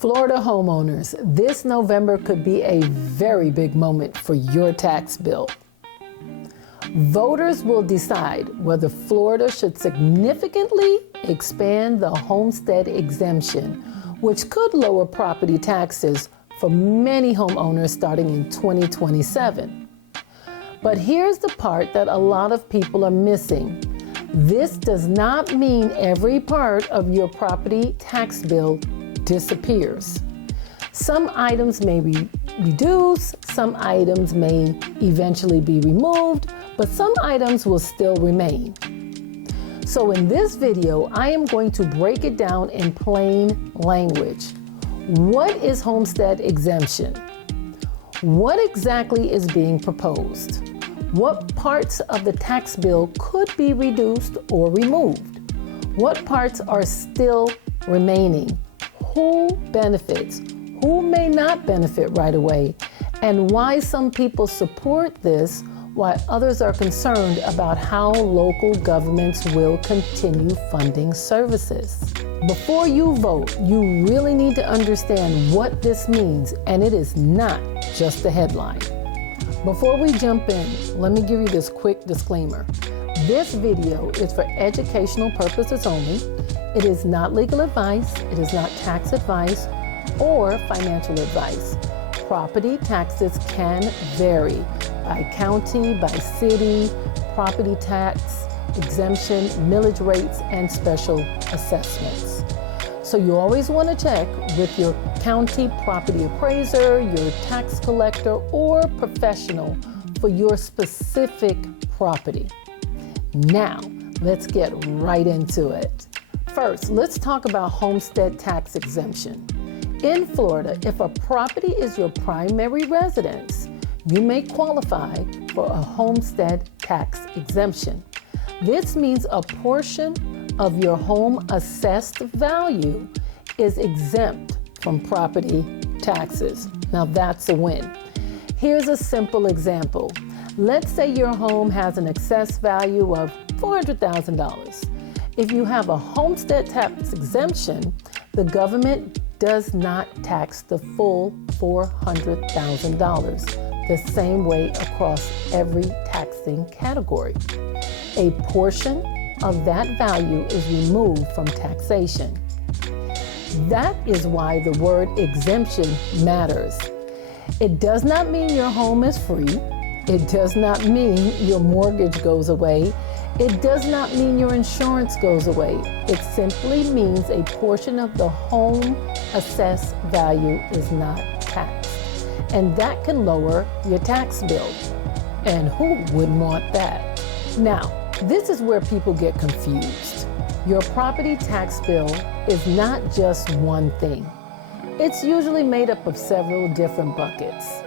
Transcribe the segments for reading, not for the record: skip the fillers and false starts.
Florida homeowners, this November could be a very big moment for your tax bill. Voters will decide whether Florida should significantly expand the Homestead Exemption, which could lower property taxes for many homeowners starting in 2027. But here's the part that a lot of people are missing. This does not mean every part of your property tax bill disappears. Some items may be reduced, some items may eventually be removed, but some items will still remain. So in this video, I am going to break it down in plain language. What is homestead exemption? What exactly is being proposed? What parts of the tax bill could be reduced or removed? What parts are still remaining? Who benefits? Who may not benefit right away? And why some people support this while others are concerned about how local governments will continue funding services. Before you vote, you really need to understand what this means, and it is not just a headline. Before we jump in, let me give you this quick disclaimer. This video is for educational purposes only. It is not legal advice, it is not tax advice or financial advice. Property taxes can vary by county, by city, property tax, exemption, millage rates, and special assessments. So you always want to check with your county property appraiser, your tax collector, or professional for your specific property. Now, let's get right into it. First, let's talk about homestead tax exemption. In Florida, if a property is your primary residence, you may qualify for a homestead tax exemption. This means a portion of your home assessed value is exempt from property taxes. Now that's a win. Here's a simple example. Let's say your home has an assessed value of $400,000. If you have a homestead tax exemption, the government does not tax the full $400,000 the same way across every taxing category. A portion of that value is removed from taxation. That is why the word exemption matters. It does not mean your home is free. It does not mean your mortgage goes away. It does not mean your insurance goes away. It simply means a portion of the home assessed value is not taxed. And that can lower your tax bill. And who wouldn't want that? Now, this is where people get confused. Your property tax bill is not just one thing. It's usually made up of several different buckets.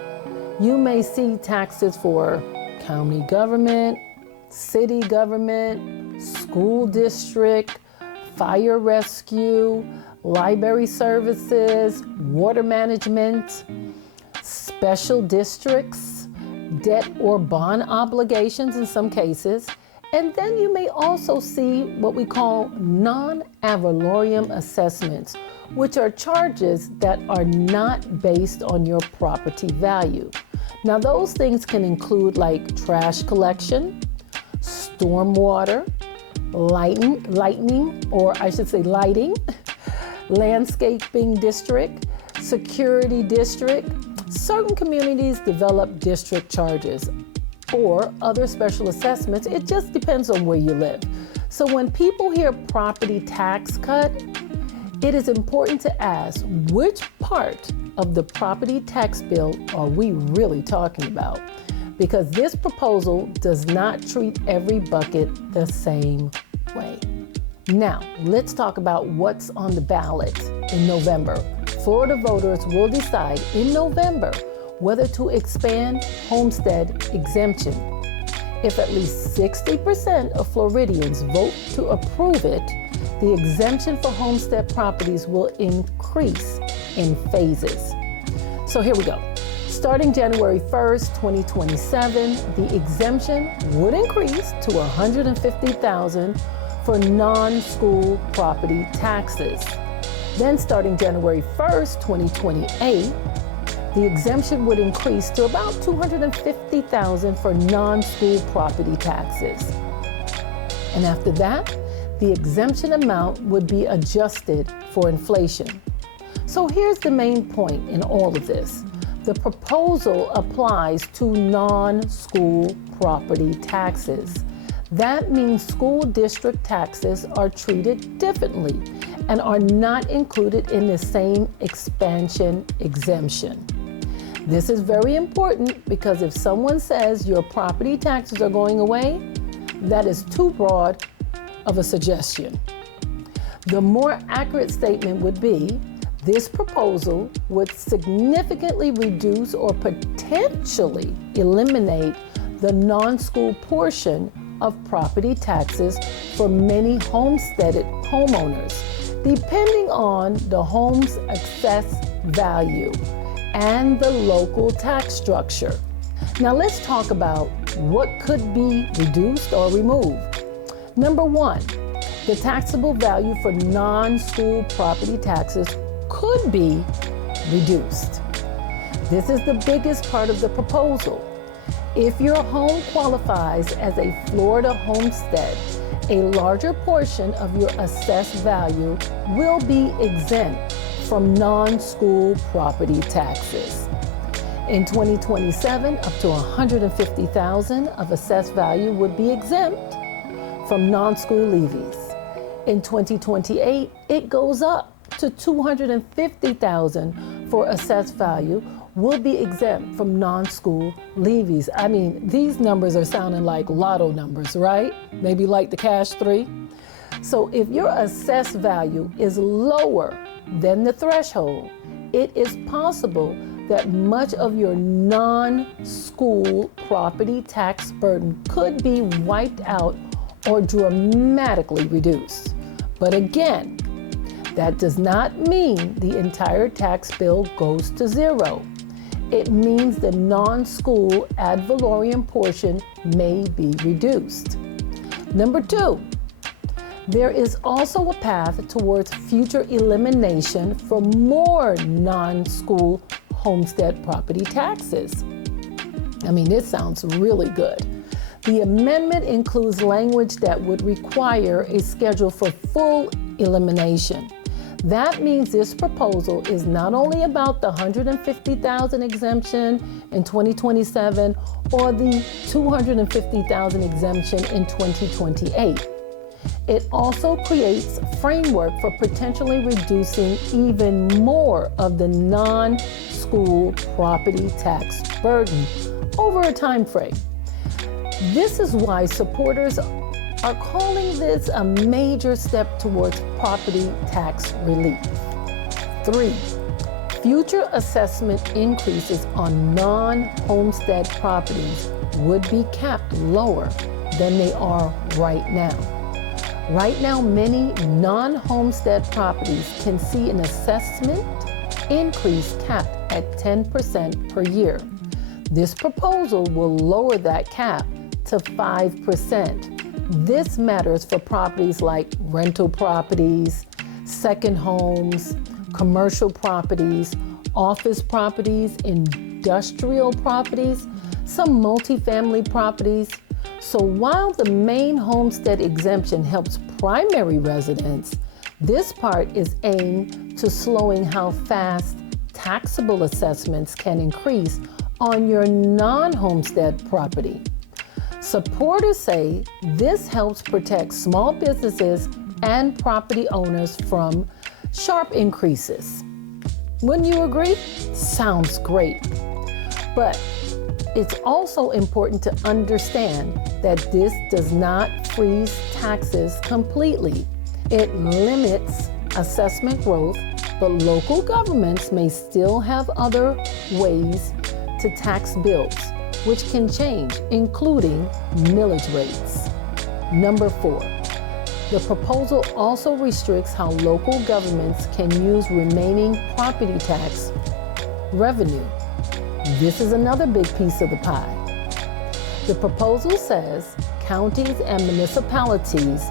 You may see taxes for county government, city government, school district, fire rescue, library services, water management, special districts, debt or bond obligations in some cases. And then you may also see what we call non-ad valorem assessments, which are charges that are not based on your property value. Now those things can include like trash collection, stormwater, lighting, landscaping district, security district. Certain communities develop district charges or other special assessments. It just depends on where you live. So when people hear property tax cut, it is important to ask which part of the property tax bill are we really talking about? Because this proposal does not treat every bucket the same way. Now, let's talk about what's on the ballot in November. Florida voters will decide in November whether to expand homestead exemption. If at least 60% of Floridians vote to approve it, the exemption for homestead properties will increase in phases. So here we go. Starting January 1st, 2027, the exemption would increase to $150,000 for non-school property taxes. Then starting January 1st, 2028, the exemption would increase to about $250,000 for non-school property taxes. And after that, the exemption amount would be adjusted for inflation. So here's the main point in all of this. The proposal applies to non-school property taxes. That means school district taxes are treated differently and are not included in the same expansion exemption. This is very important because if someone says your property taxes are going away, that is too broad of a suggestion. The more accurate statement would be, this proposal would significantly reduce or potentially eliminate the non-school portion of property taxes for many homesteaded homeowners, depending on the home's assessed value and the local tax structure. Now let's talk about what could be reduced or removed. Number one, the taxable value for non-school property taxes could be reduced. This is the biggest part of the proposal. If your home qualifies as a Florida homestead, a larger portion of your assessed value will be exempt from non-school property taxes. In 2027, up to $150,000 of assessed value would be exempt from non-school levies. In 2028, it goes up to $250,000 for assessed value will be exempt from non-school levies. I mean, these numbers are sounding like lotto numbers, right? Maybe like the cash 3. So if your assessed value is lower than the threshold, it is possible that much of your non-school property tax burden could be wiped out or dramatically reduced. But again, that does not mean the entire tax bill goes to zero. It means the non-school ad valorem portion may be reduced. Number two, there is also a path towards future elimination for more non-school homestead property taxes. I mean, this sounds really good. The amendment includes language that would require a schedule for full elimination. That means this proposal is not only about the $150,000 exemption in 2027 or the $250,000 exemption in 2028. It also creates a framework for potentially reducing even more of the non-school property tax burden over a time frame. This is why supporters are calling this a major step towards property tax relief. 3, future assessment increases on non-homestead properties would be capped lower than they are right now. Right now, many non-homestead properties can see an assessment increase capped at 10% per year. This proposal will lower that cap to 5%. This matters for properties like rental properties, second homes, commercial properties, office properties, industrial properties, some multifamily properties. So while the main homestead exemption helps primary residents, this part is aimed to slowing how fast taxable assessments can increase on your non-homestead property. Supporters say this helps protect small businesses and property owners from sharp increases. Wouldn't you agree? Sounds great. But it's also important to understand that this does not freeze taxes completely. It limits assessment growth, but local governments may still have other ways to tax bills, which can change, including millage rates. Number 4, the proposal also restricts how local governments can use remaining property tax revenue. This is another big piece of the pie. The proposal says counties and municipalities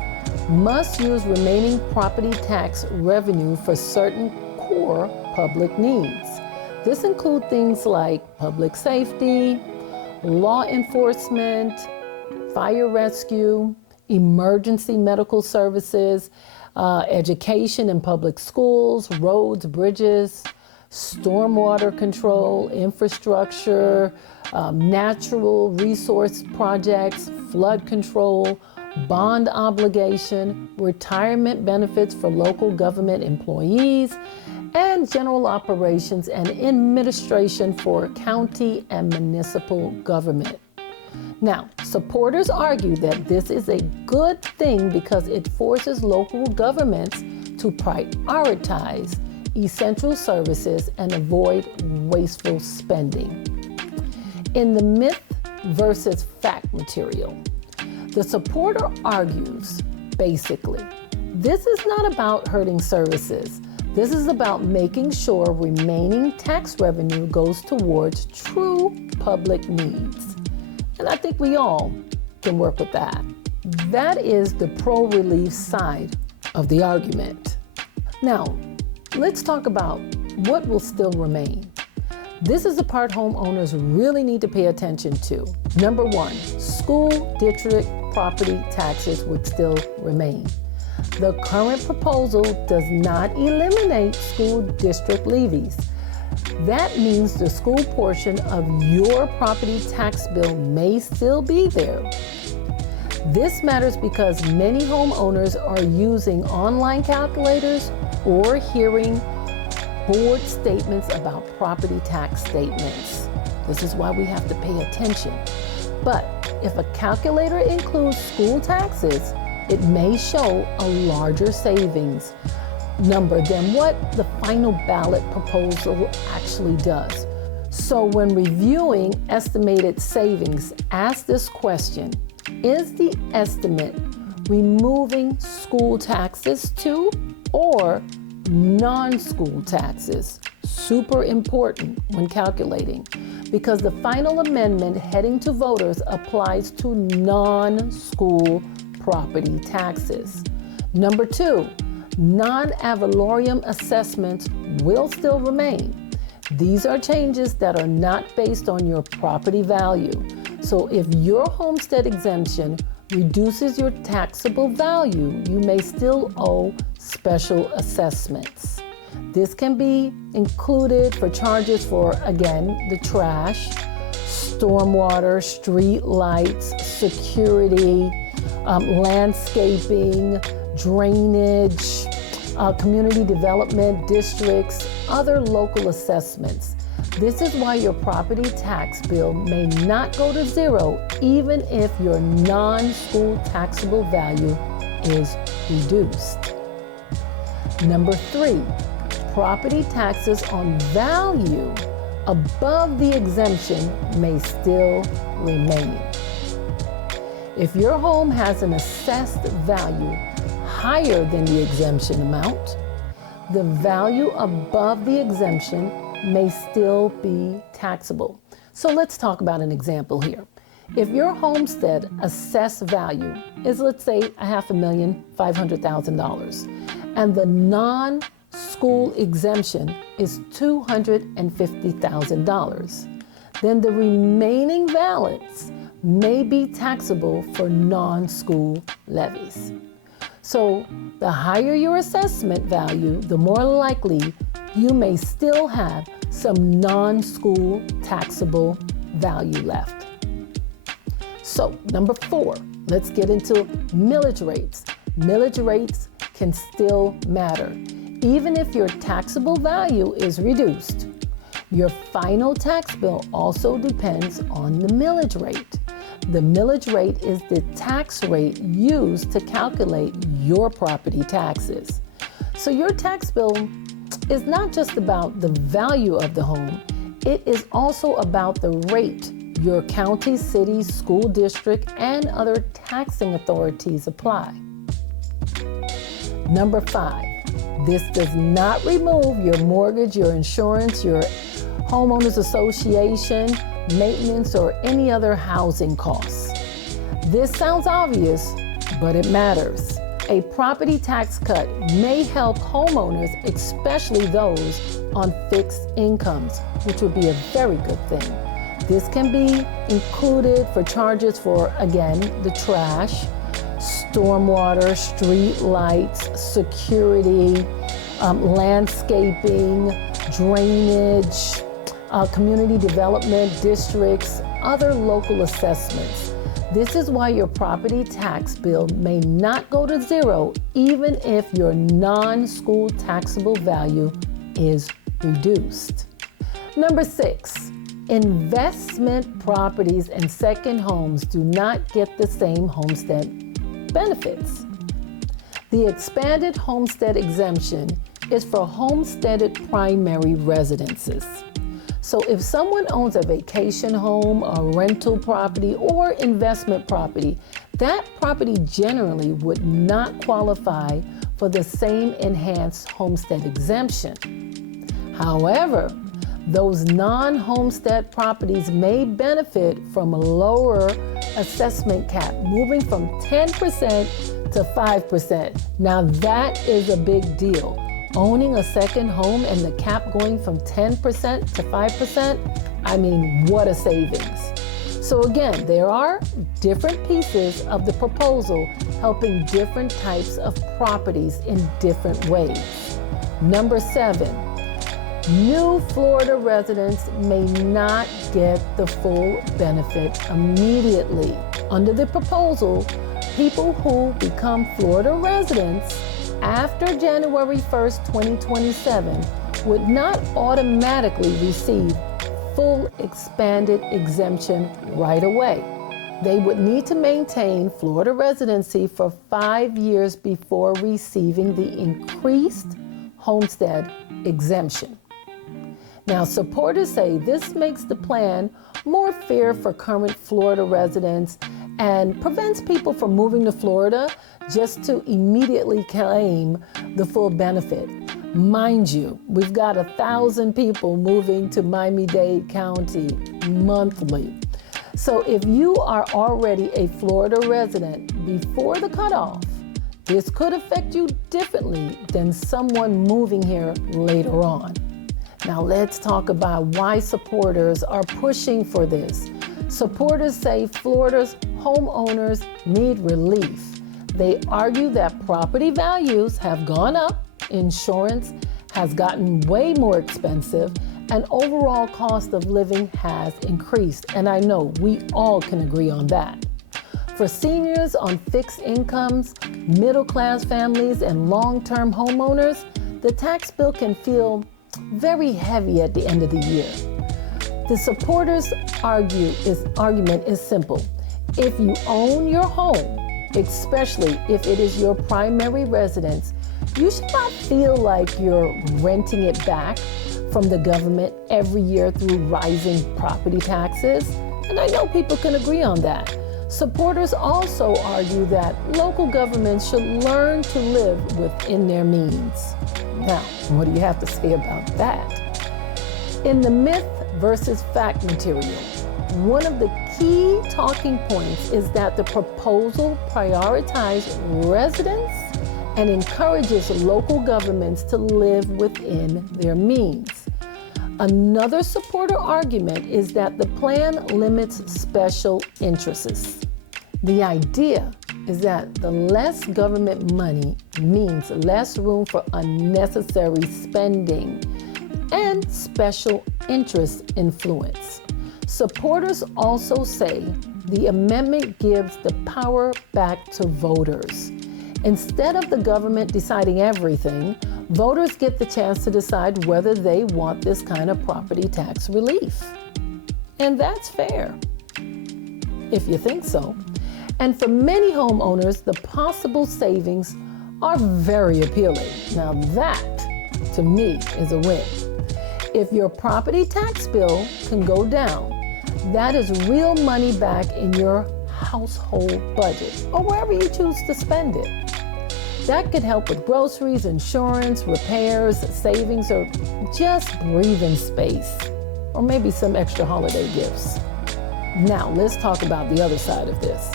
must use remaining property tax revenue for certain core public needs. This includes things like public safety, law enforcement, fire rescue, emergency medical services, education in public schools, roads, bridges, stormwater control, infrastructure, natural resource projects, flood control, bond obligation, retirement benefits for local government employees, and general operations and administration for county and municipal government. Now, supporters argue that this is a good thing because it forces local governments to prioritize essential services and avoid wasteful spending. In the myth versus fact material, the supporter argues, basically, this is not about hurting services. This is about making sure remaining tax revenue goes towards true public needs. And I think we all can work with that. That is the pro-relief side of the argument. Now, let's talk about what will still remain. This is the part homeowners really need to pay attention to. Number one, school district property taxes would still remain. The current proposal does not eliminate school district levies. That means the school portion of your property tax bill may still be there. This matters because many homeowners are using online calculators or hearing board statements about property tax statements. This is why we have to pay attention. But if a calculator includes school taxes, it may show a larger savings number than what the final ballot proposal actually does. So when reviewing estimated savings, ask this question: is the estimate removing school taxes too, or non-school taxes? Super important when calculating, because the final amendment heading to voters applies to non-school property taxes. Number two, non-ad valorem assessments will still remain. These are changes that are not based on your property value. So if your homestead exemption reduces your taxable value, you may still owe special assessments. This can be included for charges for, again, the trash, stormwater, street lights, security, landscaping, drainage, community development districts, other local assessments. This is why your property tax bill may not go to zero even if your non-school taxable value is reduced. Number three, property taxes on value above the exemption may still remain. If your home has an assessed value higher than the exemption amount, the value above the exemption may still be taxable. So let's talk about an example here. If your homestead assessed value is, let's say, $550,000, and the non-school exemption is $250,000, then the remaining balance may be taxable for non-school levies. So the higher your assessment value, the more likely you may still have some non-school taxable value left. So number four, let's get into millage rates. Millage rates can still matter. Even if your taxable value is reduced, your final tax bill also depends on the millage rate. The millage rate is the tax rate used to calculate your property taxes. So your tax bill is not just about the value of the home, it is also about the rate your county, city, school district, and other taxing authorities apply. Number five, this does not remove your mortgage, your insurance, your homeowners association, maintenance, or any other housing costs. This sounds obvious, but it matters. A property tax cut may help homeowners, especially those on fixed incomes, which would be a very good thing. This can be included for charges for, again, the trash, stormwater, street lights, security, landscaping, drainage, community development districts, other local assessments. This is why your property tax bill may not go to zero even if your non-school taxable value is reduced. Number 6, investment properties and second homes do not get the same homestead benefits. The expanded homestead exemption is for homesteaded primary residences. So if someone owns a vacation home, a rental property, or investment property, that property generally would not qualify for the same enhanced homestead exemption. However, those non-homestead properties may benefit from a lower assessment cap, moving from 10% to 5%. Now that is a big deal. Owning a second home and the cap going from 10% to 5%, I mean, what a savings. So again, there are different pieces of the proposal helping different types of properties in different ways. Number 7, new Florida residents may not get the full benefit immediately. Under the proposal, people who become Florida residents after January 1st, 2027 would not automatically receive full expanded exemption right away. They would need to maintain Florida residency for 5 years before receiving the increased homestead exemption. Now, supporters say this makes the plan more fair for current Florida residents and prevents people from moving to Florida just to immediately claim the full benefit. Mind you, we've got 1,000 people moving to Miami-Dade County monthly. So if you are already a Florida resident before the cutoff, this could affect you differently than someone moving here later on. Now let's talk about why supporters are pushing for this. Supporters say Florida's homeowners need relief. They argue that property values have gone up, insurance has gotten way more expensive, and overall cost of living has increased. And I know we all can agree on that. For seniors on fixed incomes, middle-class families, and long-term homeowners, the tax bill can feel very heavy at the end of the year. The supporters' argument is simple. If you own your home, especially if it is your primary residence, you should not feel like you're renting it back from the government every year through rising property taxes. And I know people can agree on that. Supporters also argue that local governments should learn to live within their means. Now, what do you have to say about that? In the myth versus fact material, one of the key talking points is that the proposal prioritizes residents and encourages local governments to live within their means. Another supporter argument is that the plan limits special interests. The idea is that the less government money means less room for unnecessary spending and special interest influence. Supporters also say the amendment gives the power back to voters. Instead of the government deciding everything, voters get the chance to decide whether they want this kind of property tax relief. And that's fair, if you think so. And for many homeowners, the possible savings are very appealing. Now that, to me, is a win. If your property tax bill can go down, that is real money back in your household budget or wherever you choose to spend it. That could help with groceries, insurance, repairs, savings, or just breathing space, or maybe some extra holiday gifts. Now, let's talk about the other side of this.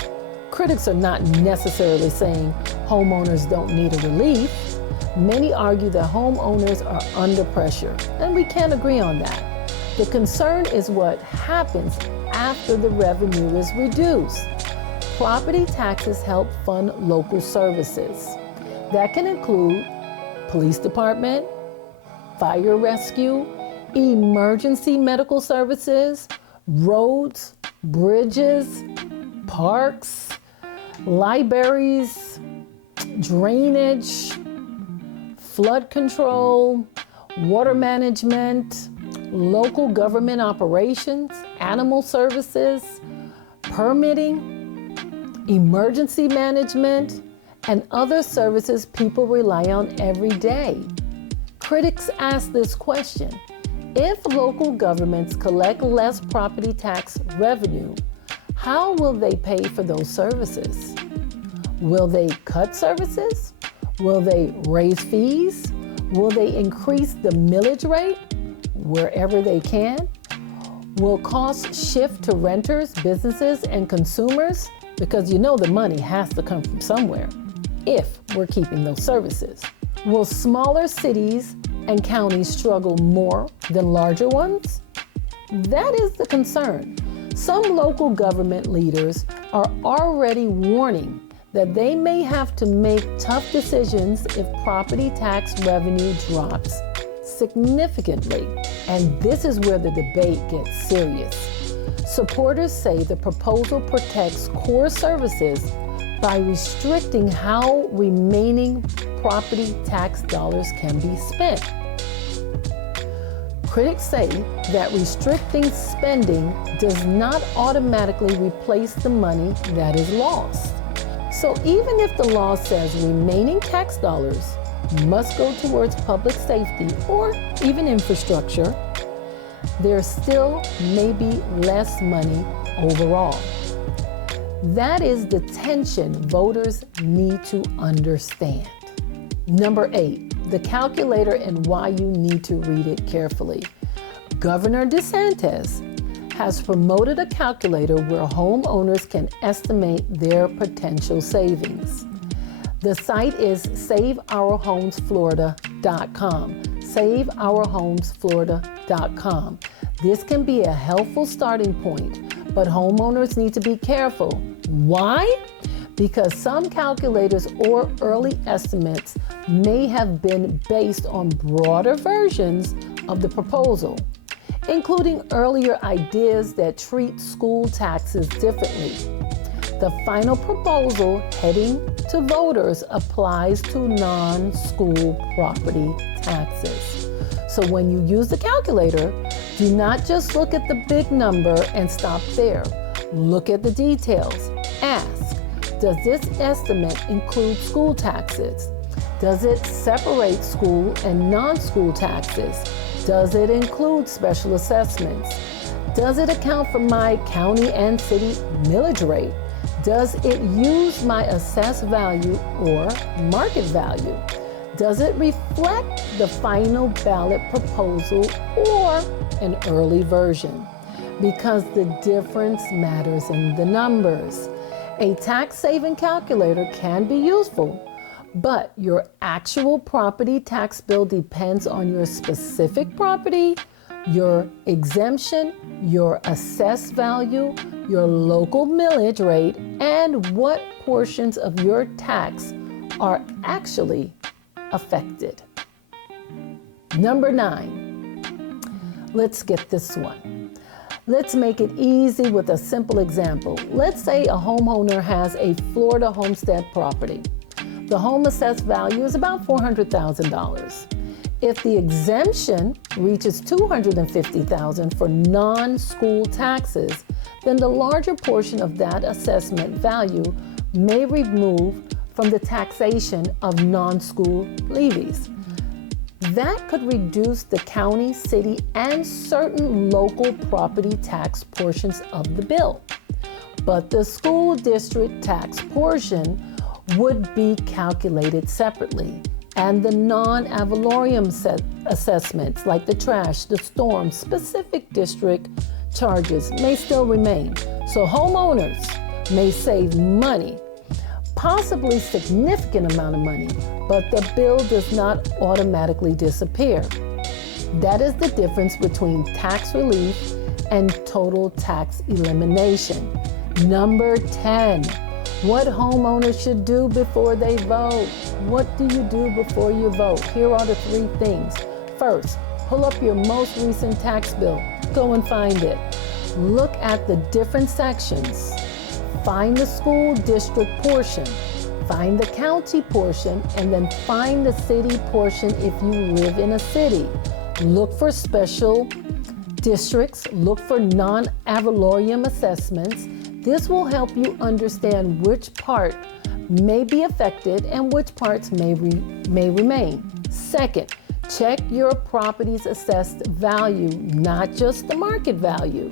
Critics are not necessarily saying homeowners don't need a relief. Many argue that homeowners are under pressure, and we can't agree on that. The concern is what happens after the revenue is reduced. Property taxes help fund local services. That can include police department, fire rescue, emergency medical services, roads, bridges, parks, libraries, drainage, flood control, water management, local government operations, animal services, permitting, emergency management, and other services people rely on every day. Critics ask this question: if local governments collect less property tax revenue, how will they pay for those services? Will they cut services? Will they raise fees? Will they increase the millage rate wherever they can? Will costs shift to renters, businesses, and consumers? Because you know the money has to come from somewhere if we're keeping those services. Will smaller cities and counties struggle more than larger ones? That is the concern. Some local government leaders are already warning that they may have to make tough decisions if property tax revenue drops significantly. And this is where the debate gets serious. Supporters say the proposal protects core services by restricting how remaining property tax dollars can be spent. Critics say that restricting spending does not automatically replace the money that is lost. So even if the law says remaining tax dollars must go towards public safety or even infrastructure, there still may be less money overall. That is the tension voters need to understand. Number 8, the calculator and why you need to read it carefully. Governor DeSantis has promoted a calculator where homeowners can estimate their potential savings. The site is SaveOurHomesFlorida.com. SaveOurHomesFlorida.com. This can be a helpful starting point, but homeowners need to be careful. Why? Because some calculators or early estimates may have been based on broader versions of the proposal, including earlier ideas that treat school taxes differently. The final proposal heading to voters applies to non-school property taxes. So when you use the calculator, do not just look at the big number and stop there. Look at the details. Ask, does this estimate include school taxes? Does it separate school and non-school taxes? Does it include special assessments? Does it account for my county and city millage rate? Does it use my assessed value or market value? Does it reflect the final ballot proposal or an early version? Because the difference matters in the numbers. A tax-saving calculator can be useful, but your actual property tax bill depends on your specific property, your exemption, your assessed value, your local millage rate, and what portions of your tax are actually affected. Number 9, let's get this one. Let's make it easy with a simple example. Let's say a homeowner has a Florida homestead property. The home assessed value is about $400,000. If the exemption reaches $250,000 for non-school taxes, then the larger portion of that assessment value may remove from the taxation of non-school levies. That could reduce the county, city, and certain local property tax portions of the bill. But the school district tax portion would be calculated separately, and the non-ad valorem assessments like the trash, the storm, specific district charges may still remain. So homeowners, may save money, possibly significant amount of money, but the bill does not automatically disappear. That is the difference between tax relief and total tax elimination. Number 10, what homeowners should do before they vote. What do you do before you vote? Here are the 3 things. First, pull up your most recent tax bill. Go and find it. Look at the different sections. Find the school district portion, find the county portion, and then find the city portion if you live in a city. Look for special districts, look for non-ad valorem assessments. This will help you understand which part may be affected and which parts may remain. Second, check your property's assessed value, not just the market value.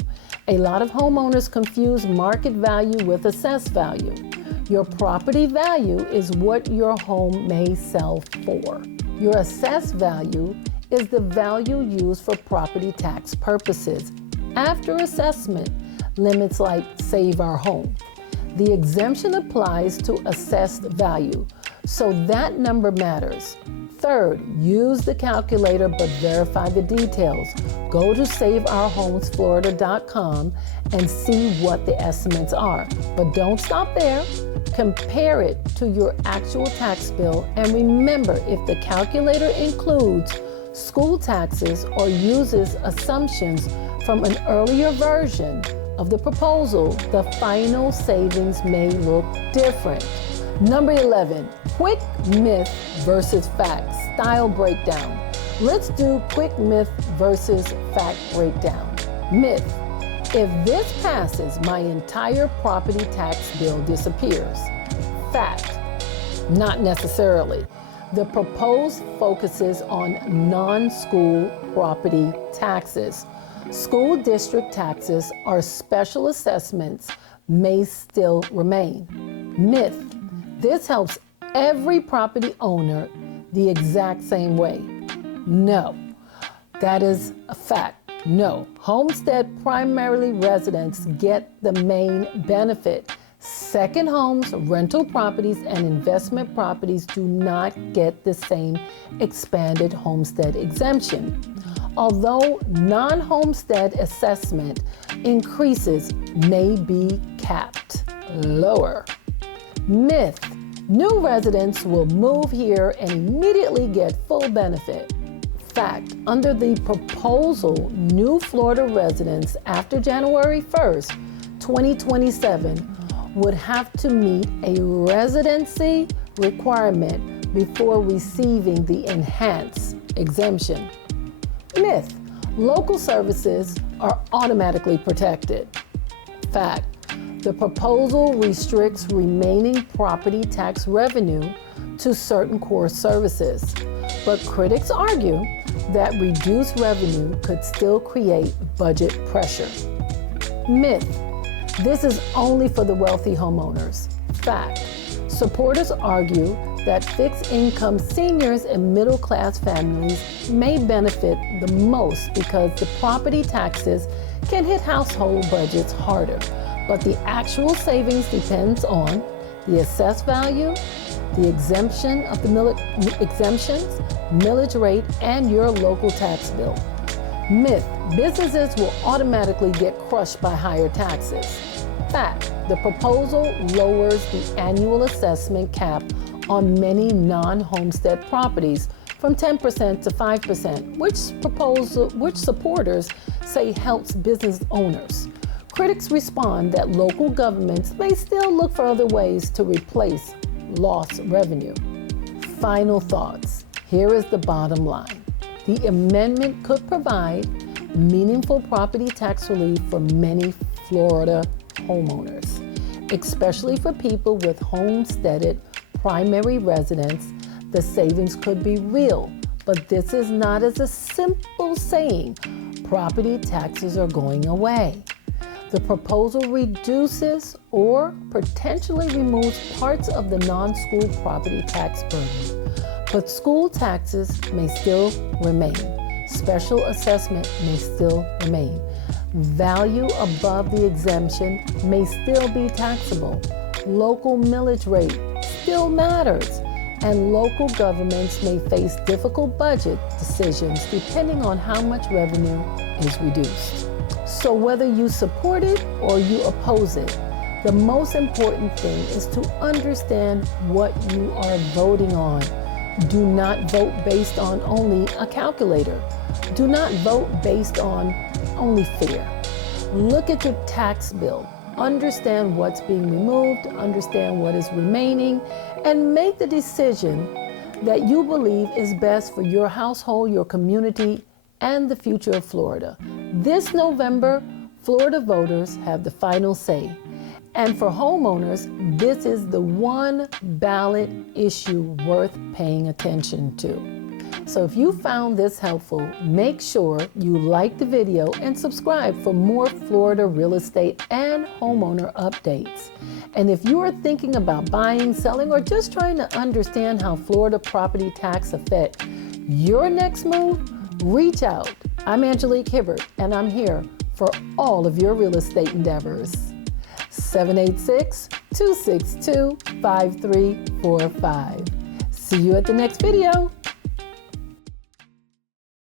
A lot of homeowners confuse market value with assessed value. Your property value is what your home may sell for. Your assessed value is the value used for property tax purposes. After assessment, limits like Save Our Home. The exemption applies to assessed value, so that number matters. Third, use the calculator but verify the details. Go to SaveOurHomesFlorida.com and see what the estimates are. But don't stop there. Compare it to your actual tax bill, and remember, if the calculator includes school taxes or uses assumptions from an earlier version of the proposal, the final savings may look different. Number 11, quick myth versus fact, style breakdown. Let's do quick myth versus fact breakdown. Myth, if this passes, my entire property tax bill disappears. Fact, not necessarily. The proposed focuses on non-school property taxes. School district taxes or special assessments may still remain. Myth, this helps every property owner the exact same way. No, that is a fact. No, homestead primarily residents get the main benefit. Second homes, rental properties, and investment properties do not get the same expanded homestead exemption. Although non-homestead assessment increases may be capped lower. Myth, new residents will move here and immediately get full benefit. Fact, under the proposal, new Florida residents after January 1st, 2027 would have to meet a residency requirement before receiving the enhanced exemption. Myth, local services are automatically protected. Fact, the proposal restricts remaining property tax revenue to certain core services, but critics argue that reduced revenue could still create budget pressure. Myth, this is only for the wealthy homeowners. Fact, supporters argue that fixed income seniors and middle class families may benefit the most because the property taxes can hit household budgets harder, but the actual savings depends on the assessed value, the exemption of the exemptions, millage rate, and your local tax bill. Myth, businesses will automatically get crushed by higher taxes. Fact, the proposal lowers the annual assessment cap on many non-homestead properties from 10% to 5%, which supporters say helps business owners. Critics respond that local governments may still look for other ways to replace lost revenue. Final thoughts. Here is the bottom line. The amendment could provide meaningful property tax relief for many Florida homeowners, especially for people with homesteaded primary residence. The savings could be real, but this is not as a simple saying property taxes are going away. The proposal reduces or potentially removes parts of the non-school property tax burden, but school taxes may still remain. Special assessment may still remain. Value above the exemption may still be taxable. Local millage rate still matters, and local governments may face difficult budget decisions depending on how much revenue is reduced. So whether you support it or you oppose it, the most important thing is to understand what you are voting on. Do not vote based on only a calculator. Do not vote based on only fear. Look at your tax bill. Understand what's being removed, understand what is remaining, and make the decision that you believe is best for your household, your community, and the future of Florida. This November, Florida voters have the final say. And for homeowners, this is the one ballot issue worth paying attention to. So if you found this helpful, make sure you like the video and subscribe for more Florida real estate and homeowner updates. And if you are thinking about buying, selling, or just trying to understand how Florida property tax affect your next move, reach out. I'm Angelique Hibbert, and I'm here for all of your real estate endeavors. 786-262-5345. See you at the next video.